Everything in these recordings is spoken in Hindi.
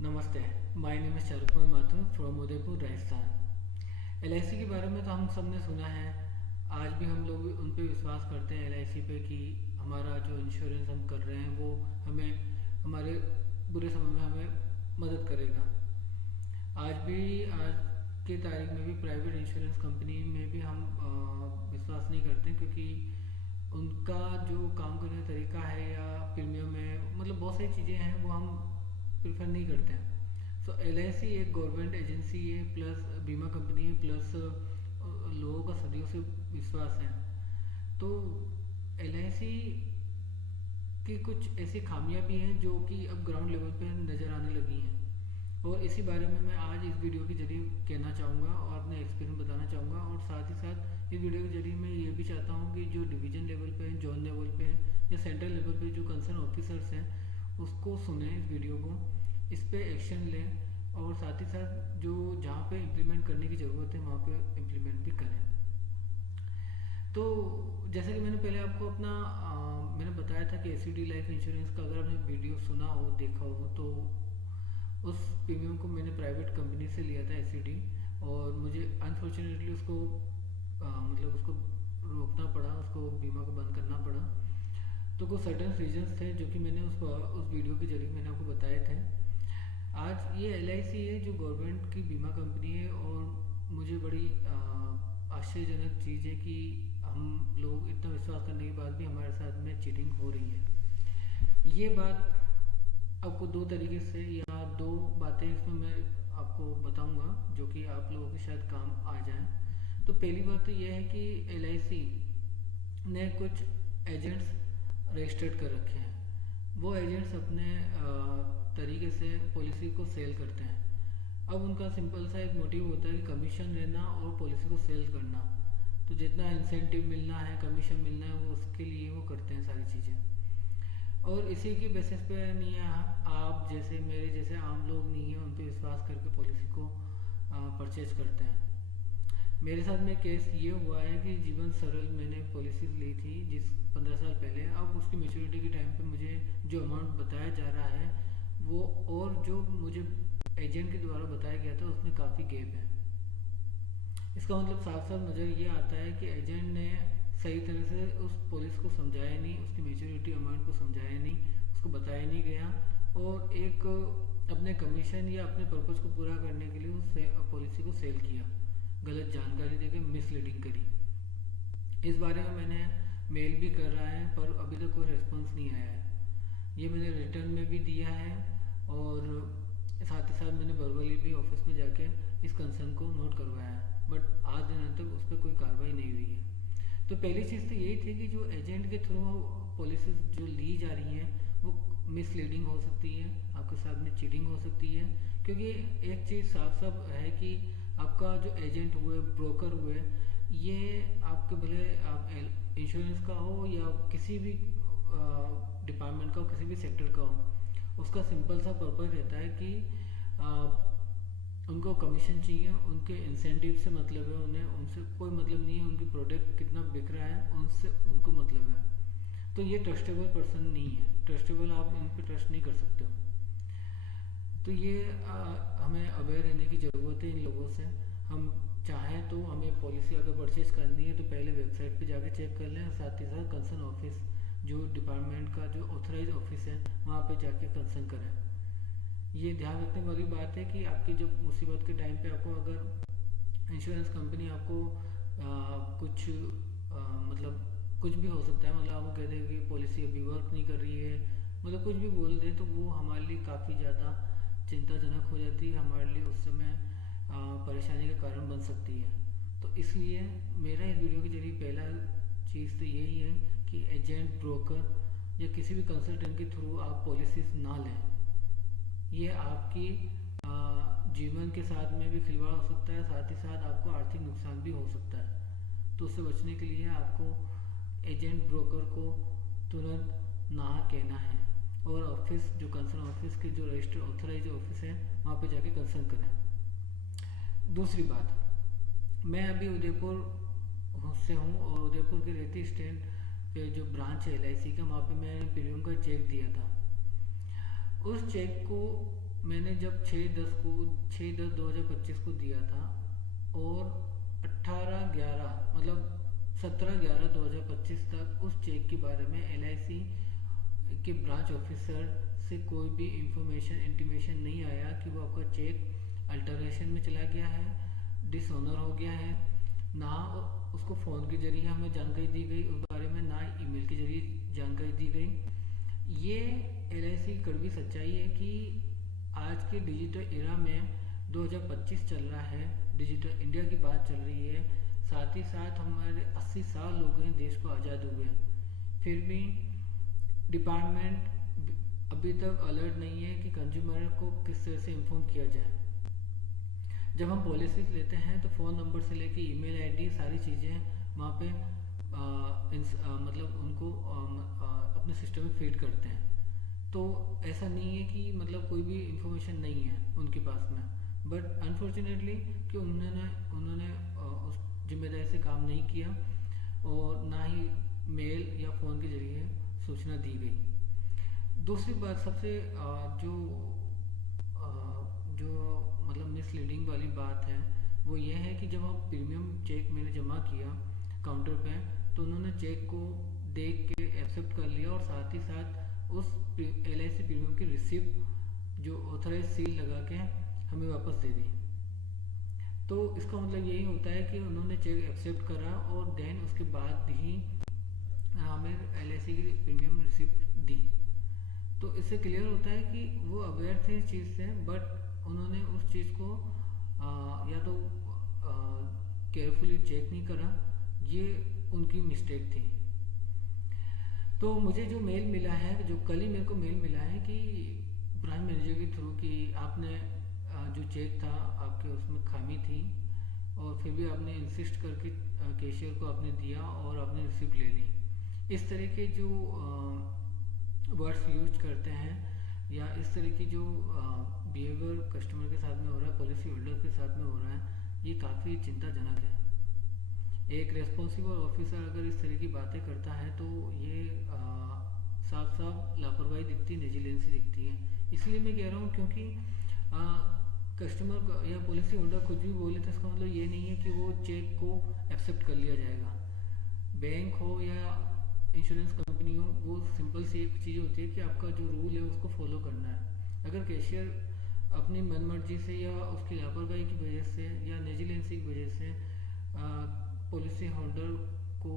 नमस्ते, my name is Charukumar Mathur from Udaipur Rajasthan. LIC के बारे में तो हम सब ने सुना है। आज भी हम लोग उन पे विश्वास करते हैं एलआईसी पे कि हमारा जो इंश्योरेंस हम कर रहे हैं वो हमें हमारे बुरे समय में हमें मदद करेगा। आज के तारीख में भी प्राइवेट इंश्योरेंस कंपनी में भी हम विश्वास नहीं करते, क्योंकि उनका जो काम करने का तरीका है या प्रीमियम है, मतलब बहुत सारी चीज़ें हैं वो हम प्रेफर नहीं करते हैं। सो एलआईसी एक गवर्नमेंट एजेंसी है, प्लस बीमा कंपनी है, प्लस लोगों का सदियों से विश्वास है। तो एलआईसी की कुछ ऐसी खामियां भी हैं जो कि अब ग्राउंड लेवल पे नज़र आने लगी हैं, और इसी बारे में मैं आज इस वीडियो के जरिए कहना चाहूँगा और अपने एक्सपीरियंस बताना चाहूँगा। और साथ ही साथ इस वीडियो के जरिए मैं ये भी चाहता हूँ कि जो डिवीज़न लेवल पे हैं, जोन लेवल पे हैं या सेंट्रल लेवल पे जो कंसर्न ऑफिसर्स हैं उसको सुने, इस वीडियो को, इस पर एक्शन लें, और साथ ही साथ जो जहाँ पे इम्प्लीमेंट करने की ज़रूरत है वहाँ पे इम्प्लीमेंट भी करें। तो जैसे कि मैंने पहले आपको मैंने बताया था कि एससीडी लाइफ इंश्योरेंस का अगर आपने वीडियो सुना हो, देखा हो, तो उस प्रीमियम को मैंने प्राइवेट कंपनी से लिया था एससीडी, और मुझे अनफॉर्चुनेटली उसको मतलब उसको रोकना पड़ा, उसको बीमा को बंद करना पड़ा। तो कुछ सर्टन रीजंस थे जो कि मैंने उस वीडियो के जरिए मैंने आपको बताए थे। आज ये एलआईसी है जो गवर्नमेंट की बीमा कंपनी है, और मुझे बड़ी आश्चर्यजनक चीज़ है कि हम लोग इतना विश्वास करने के बाद भी हमारे साथ में चीटिंग हो रही है। ये बात आपको दो तरीके से या दो बातें इसमें मैं आपको बताऊंगा जो कि आप लोगों के शायद काम आ जाएं। तो पहली बात तो यह है कि एलआईसी ने कुछ एजेंट्स रजिस्टर्ड कर रखे हैं। वो एजेंट्स अपने तरीके से पॉलिसी को सेल करते हैं। अब उनका सिंपल सा एक मोटिव होता है कि कमीशन लेना और पॉलिसी को सेल करना। तो जितना इंसेंटिव मिलना है, कमीशन मिलना है, वो उसके लिए वो करते हैं सारी चीज़ें। और इसी की बेसिस पे नहीं है, आप जैसे मेरे जैसे आम लोग नहीं हैं उन पर विश्वास करके पॉलिसी को परचेज करते हैं। मेरे साथ में केस ये हुआ है कि जीवन सरल मैंने पॉलिसीज ली थी जिस 15 साल पहले। अब उसकी मेच्योरिटी के टाइम पे मुझे जो अमाउंट बताया जा रहा है वो, और जो मुझे एजेंट के द्वारा बताया गया था, उसमें काफ़ी गैप है। इसका मतलब साफ साफ नज़र ये आता है कि एजेंट ने सही तरह से उस पॉलिसी को समझाया नहीं, उसकी मेच्योरिटी अमाउंट को समझाया नहीं, उसको बताया नहीं गया, और एक अपने कमीशन या अपने पर्पज़ को पूरा करने के लिए उस पॉलिसी को सेल किया, गलत जानकारी देकर मिसलीडिंग करी। इस बारे में मैंने मेल भी कर रहा है, पर अभी तक कोई रिस्पॉन्स नहीं आया है। ये मैंने रिटर्न में भी दिया है, और साथ ही साथ मैंने वर्बली भी ऑफिस में जाके इस कंसर्न को नोट करवाया है, बट आज दिन तक उस पर कोई कार्रवाई नहीं हुई है। तो पहली चीज़ तो यही थी कि जो एजेंट के थ्रू पॉलिसीज जो ली जा रही हैं वो मिसलीडिंग हो सकती है, आपके साथ में चीटिंग हो सकती है। क्योंकि एक चीज़ साफ साफ है कि आपका जो एजेंट हुए, ब्रोकर हुए, ये आपके भले आप इंश्योरेंस का हो या किसी भी डिपार्टमेंट का हो, किसी भी सेक्टर का हो, उसका सिंपल सा पर्पज़ रहता है कि उनको कमीशन चाहिए, उनके इंसेंटिव से मतलब है, उन्हें उनसे कोई मतलब नहीं है, उनकी प्रोडक्ट कितना बिक रहा है उनसे उनको मतलब है। तो ये ट्रस्टेबल पर्सन नहीं है, ट्रस्टेबल आप इन पर ट्रस्ट नहीं कर सकते हो। तो ये हमें अवेयर रहने की ज़रूरत है इन लोगों से। हम चाहें तो हमें पॉलिसी अगर परचेज करनी है तो पहले वेबसाइट पे जाके चेक कर लें, साथ ही साथ कंसर्न ऑफिस जो डिपार्टमेंट का जो ऑथराइज ऑफिस है वहाँ पे जाके कंसर्न करें। ये ध्यान रखने वाली बात है कि आपकी जब मुसीबत के टाइम पे आपको अगर इंश्योरेंस कंपनी आपको कुछ मतलब कुछ भी हो सकता है, मतलब आपको कह दे कि पॉलिसी अभी वर्क नहीं कर रही है, मतलब कुछ भी बोल दे, तो वो हमारे लिए काफ़ी ज़्यादा चिंताजनक हो जाती है, हमारे लिए उस समय परेशानी का कारण बन सकती है। तो इसलिए मेरा इस वीडियो के जरिए पहला चीज़ तो यही है कि एजेंट, ब्रोकर या किसी भी कंसल्टेंट के थ्रू आप पॉलिसीज ना लें। ये आपकी जीवन के साथ में भी खिलवाड़ हो सकता है, साथ ही साथ आपको आर्थिक नुकसान भी हो सकता है। तो उससे बचने के लिए आपको एजेंट, ब्रोकर को तुरंत ना कहना है, और ऑफिस जो कंसर्न ऑफिस के जो रजिस्टर ऑथराइज ऑफिस है वहाँ पे जाके कंसर्न करें। दूसरी बात, मैं अभी उदयपुर से हूँ, और उदयपुर के रेती स्टैंड पे जो ब्रांच है एलआईसी का, वहाँ पे मैंने प्रीमियम का चेक दिया था। उस चेक को मैंने जब 6/10/2025 को दिया था, और 18/11 मतलब 17/11/2025 तक उस चेक के बारे में LIC के ब्रांच ऑफिसर से कोई भी इंफॉर्मेशन इंटीमेशन नहीं आया कि वो आपका चेक अल्टरेशन में चला गया है, डिसऑनर हो गया है। ना उसको फ़ोन के जरिए हमें जानकारी दी गई उस बारे में, ना ईमेल के जरिए जानकारी दी गई। ये LIC की कड़वी सच्चाई है कि आज के डिजिटल एरा में 2025 चल रहा है, डिजिटल इंडिया की बात चल रही है। साथ ही साथ हमारे 80 साल हो गए देश को आज़ाद हुए, फिर भी डिपार्टमेंट अभी तक अलर्ट नहीं है कि कंज्यूमर को किस तरह से इन्फॉर्म किया जाए। जब हम पॉलिसीज लेते हैं तो फ़ोन नंबर से लेके ईमेल आईडी सारी चीज़ें वहाँ पे मतलब उनको अपने सिस्टम में फीड करते हैं। तो ऐसा नहीं है कि मतलब कोई भी इंफॉर्मेशन नहीं है उनके पास में, बट अनफॉर्चुनेटली कि उन्होंने उस जिम्मेदारी से काम नहीं किया, और ना ही मेल या फ़ोन के जरिए सूचना दी गई। दूसरी बात सबसे जो जो मतलब मिसलीडिंग वाली बात है वो ये है कि जब हम प्रीमियम चेक मैंने जमा किया काउंटर पे, तो उन्होंने चेक को देख के एक्सेप्ट कर लिया, और साथ ही साथ उस LIC प्रीमियम की रिसिप्ट जो ऑथराइज सील लगा के हमें वापस दे दी। तो इसका मतलब यही होता है कि उन्होंने चेक एक्सेप्ट करा और देन उसके बाद ही हमें LIC की प्रीमियम रिसिप्ट दी। तो इससे क्लियर होता है कि वो अवेयर थे इस चीज़ से, बट उन्होंने उस चीज़ को या तो केयरफुली चेक नहीं करा, ये उनकी मिस्टेक थी। तो मुझे जो मेल मिला है, जो कल ही मेरे को मेल मिला है कि ब्रांच मैनेजर के थ्रू कि आपने जो चेक था आपके उसमें खामी थी, और फिर भी आपने इंसिस्ट करके कैशियर को आपने दिया और आपने रिसिप्ट ले ली। इस तरह के जो वर्ड्स यूज करते हैं या इस तरह की जो बिहेवियर कस्टमर के साथ में हो रहा है, पॉलिसी होल्डर के साथ में हो रहा है, ये काफ़ी चिंताजनक है। एक रेस्पॉन्सिबल ऑफिसर अगर इस तरह की बातें करता है तो ये साफ साफ लापरवाही दिखती है, नेग्लिजेंसी दिखती है। इसलिए मैं कह रहा हूँ क्योंकि कस्टमर या पॉलिसी होल्डर कुछ भी बोले तो इसका मतलब ये नहीं है कि वो चेक को एक्सेप्ट कर लिया जाएगा। बैंक हो या इंश्योरेंस कंपनी हो, वो सिंपल सी एक चीज़ होती है कि आपका जो रूल है उसको फॉलो करना है। अगर कैशियर अपनी मनमर्जी से या उसकी लापरवाही की वजह से या नेग्लिजेंसी की वजह से पॉलिसी होल्डर को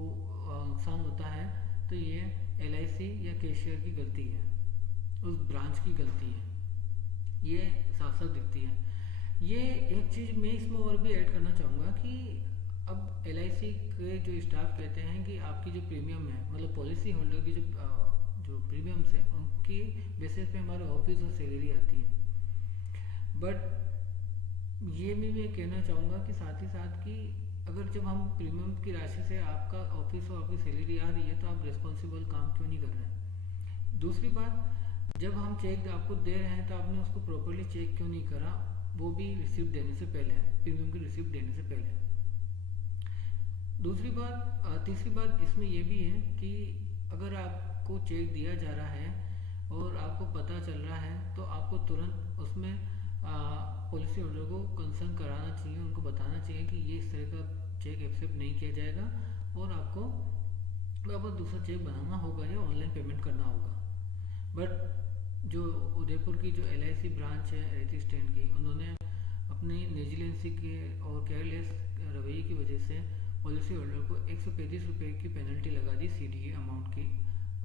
नुकसान होता है, तो ये LIC या कैशियर की गलती है, उस ब्रांच की गलती है, ये साफ साफ दिखती है। ये एक चीज़ मैं इसमें और भी ऐड करना चाहूँगा कि अब LIC के जो स्टाफ कहते हैं कि आपकी जो प्रीमियम है, मतलब पॉलिसी होल्डर की जो प्रीमियम्स है, उनकी बेसिस पे हमारे ऑफिस और सैलरी आती है। बट ये भी मैं कहना चाहूँगा कि साथ ही साथ कि अगर जब हम प्रीमियम की राशि से आपका ऑफिस और आपकी सैलरी आ रही है तो आप रिस्पॉन्सिबल काम क्यों नहीं कर रहे हैं। दूसरी बात, जब हम चेक आपको दे रहे हैं तो आपने उसको प्रॉपर्ली चेक क्यों नहीं करा, वो भी रिसिप्ट देने से पहले है, प्रीमियम की रिसिप्ट देने से पहले है। दूसरी बात, तीसरी बात इसमें यह भी है कि अगर आपको चेक दिया जा रहा है और आपको पता चल रहा है तो आपको तुरंत उसमें पॉलिसी होल्डर को कंसर्न कराना चाहिए, उनको बताना चाहिए कि ये इस तरह का चेक एक्सेप्ट नहीं किया जाएगा और आपको वापस दूसरा चेक बनाना होगा या ऑनलाइन पेमेंट करना होगा। बट जो उदयपुर की जो LIC ब्रांच है रेती स्टैंड की, उन्होंने अपनी नेग्लिजेंसी के और केयरलेस रवैये की वजह से पॉलिसी होल्डर को 135 रुपये की पेनल्टी लगा दी CDA अमाउंट की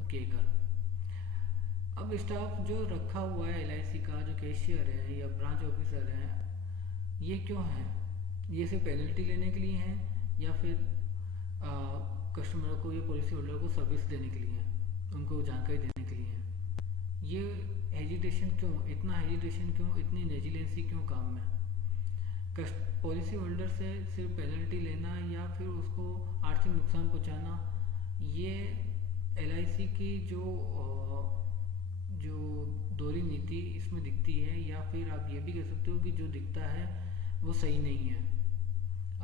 कहकर। अब स्टाफ जो रखा हुआ है LIC का, जो कैशियर है या ब्रांच ऑफिसर है, ये क्यों है? ये सिर्फ पेनल्टी लेने के लिए है या फिर कस्टमर को या पॉलिसी होल्डर को सर्विस देने के लिए है, उनको जानकारी देने के लिए है? ये हेजिटेशन क्यों, इतना हेजिटेशन क्यों, इतनी नेग्लिजेंसी क्यों काम में? पॉलिसी होल्डर से सिर्फ पेनल्टी लेना या फिर उसको आर्थिक नुकसान पहुंचाना, ये LIC की जो दोहरी नीति इसमें दिखती है, या फिर आप ये भी कह सकते हो कि जो दिखता है वो सही नहीं है।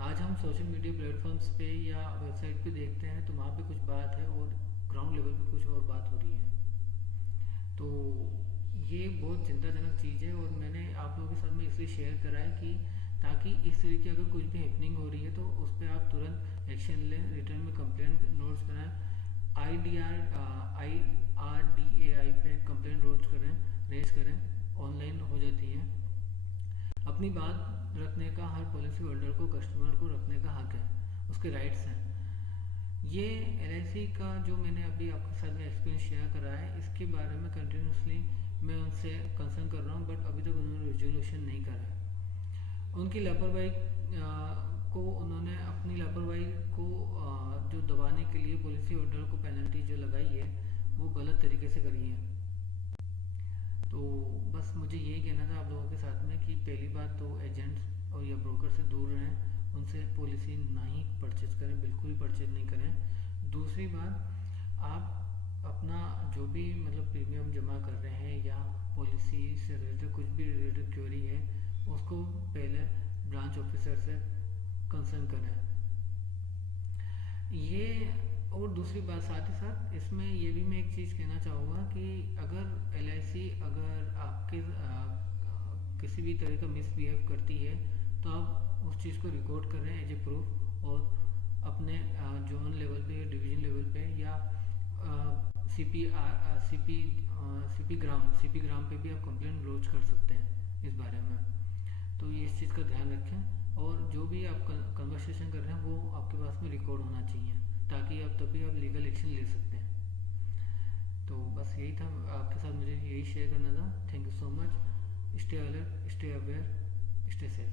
आज हम सोशल मीडिया प्लेटफॉर्म्स पे या वेबसाइट पे देखते हैं तो वहाँ पे कुछ बात है और ग्राउंड लेवल पे कुछ और बात हो रही है। तो ये बहुत चिंताजनक चीज़ है, और मैंने आप लोगों के साथ में इसलिए शेयर करा है कि ताकि इस तरीके की अगर कुछ भी हैपनिंग हो रही है तो उस पर आप तुरंत एक्शन लें, रिटर्न में कंप्लेंट नोट्स कराएं, IRDAI पे कंप्लेंट रेज करें, ऑनलाइन हो जाती है। अपनी बात रखने का हर पॉलिसी होल्डर को, कस्टमर को रखने का हक है, उसके राइट्स हैं। ये LIC का जो मैंने अभी आपके साथ में एक्सपीरियंस शेयर करा है, इसके बारे में कंटिन्यूसली मैं उनसे कंसर्न कर रहा हूँ, बट अभी तक उन्होंने रेजोल्यूशन नहीं करा है। उनकी लापरवाही को, उन्होंने अपनी लापरवाही को जो दबाने के लिए पॉलिसी होल्डर को पेनल्टी जो लगाई है वो गलत तरीके से करी है। तो बस मुझे यही कहना था आप लोगों के साथ में कि पहली बात तो एजेंट्स और या ब्रोकर से दूर रहें, उनसे पॉलिसी ना ही परचेज करें, बिल्कुल ही परचेज नहीं करें। दूसरी बात, आप अपना जो भी मतलब प्रीमियम जमा कर रहे हैं या पॉलिसी से रिलेटेड कुछ भी रिलेटेड क्वेरी है, उसको पहले ब्रांच ऑफिसर से कंसर्न करें। ये, और दूसरी बात साथ ही साथ इसमें ये भी मैं एक चीज़ कहना चाहूँगा कि अगर LIC अगर आपके किसी भी तरह का मिसबिहेव करती है तो आप उस चीज़ को रिकॉर्ड करें एज ए प्रूफ, और अपने जोन लेवल पे या डिवीजन लेवल पे या CP ग्राम पे भी आप कंप्लेंट लॉन्च कर सकते हैं इस बारे में। तो ये इस चीज़ का ध्यान रखें, और जो भी आप कन्वर्सेशन कर रहे हैं वो आपके पास में रिकॉर्ड होना चाहिए, ताकि आप तभी आप लीगल एक्शन ले सकते हैं। तो बस यही था, आपके साथ मुझे यही शेयर करना था। Thank you so much. Stay alert, stay aware, stay safe.